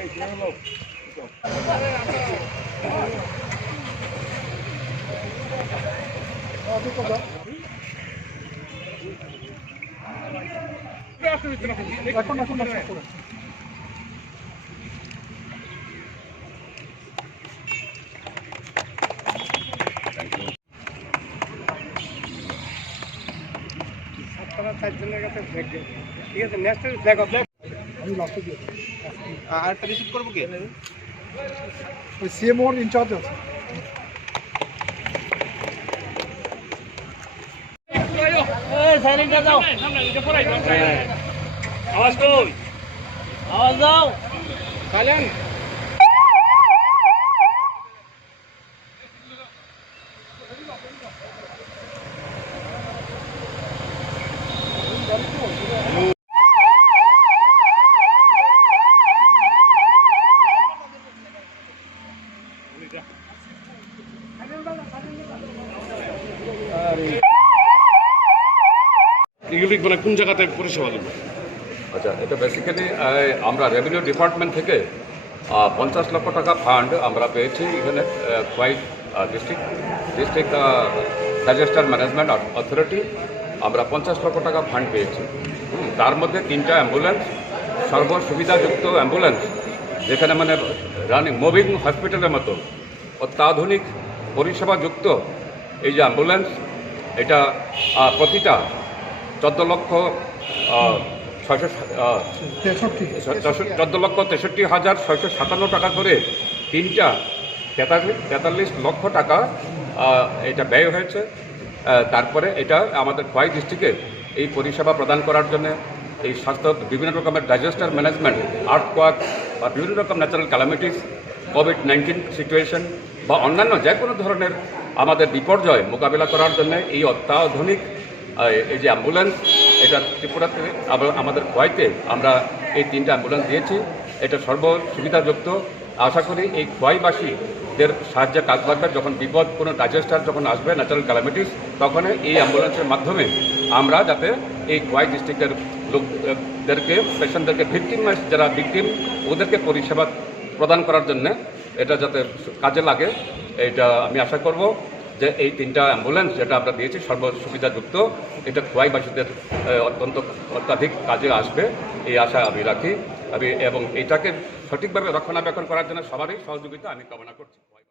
ঠিক আছে, next flag of আরেকটা রিসিভ করবো কি ওই সিএমওর ইনচার্জ আছে। আওয়াজ কই, আওয়াজ দাও, সাইলেন্ট। এগুলি মানে কোন জায়গাতে পরিষেবা দেবে? আচ্ছা, এটা বেসিক্যালি আমরা রেভিনিউ ডিপার্টমেন্ট থেকে 50 লক্ষ টাকা ফান্ড আমরা পেয়েছি এখানে Khowai district disaster management authority. আমরা 50 লক্ষ টাকা ফান্ড পেয়েছি। তার মধ্যে 3টা অ্যাম্বুলেন্স, সর্বসুবিধাযুক্ত অ্যাম্বুলেন্স, যেখানে মানে রানিং মুভিং হসপিটালের মতো অত্যাধুনিক পরিষেবাযুক্ত এই যে অ্যাম্বুলেন্স, এটা প্রতিটা 14,63,657 টাকা করে 3টা 43 লক্ষ টাকা এটা ব্যয় হয়েছে। তারপরে এটা আমাদের খোয়াই ডিস্ট্রিক্টে এই পরিষেবা প্রদান করার জন্য এই স্বাস্থ্য বিভিন্ন রকমের ডিজাস্টার ম্যানেজমেন্ট, আর্থকোয়াক বা বিভিন্ন রকম ন্যাচারাল ক্যালামিটিস, কোভিড-19 সিচুয়েশন বা অন্যান্য যে কোনো ধরনের আমাদের বিপর্যয় মোকাবিলা করার জন্য এই অত্যাধুনিক এই যে অ্যাম্বুলেন্স, এটা ত্রিপুরাতে আমাদের খোয়াইতে আমরা এই 3টা অ্যাম্বুলেন্স দিয়েছি। এটা সর্বসুবিধাযুক্ত। আশা করি এই খোয়াইবাসীদের সাহায্যে কাজ লাগবে। যখন বিপদ, কোনো ডিজাস্টার যখন আসবে, ন্যাচারাল ক্যালামিটিস, তখন এই অ্যাম্বুলেন্সের মাধ্যমে আমরা যাতে এই খোয়াই ডিস্ট্রিক্টের লোকদেরকে, পেশেন্টদেরকে, যারা ভিকটিম, ওদেরকে পরিষেবা প্রদান করার জন্য এটা যাতে কাজে লাগে, এটা আমি আশা করব যে এই 3টা অ্যাম্বুলেন্স যেটা আমরা দিয়েছি সর্বসুবিধাযুক্ত, এটা খোয়াইবাসীদের অত্যাধিক কাজে আসবে এই আশা আমি রাখি। এবং এটাকে সঠিকভাবে রক্ষণাবেক্ষণ করার জন্য সবারই সহযোগিতা আমি কামনা করছি।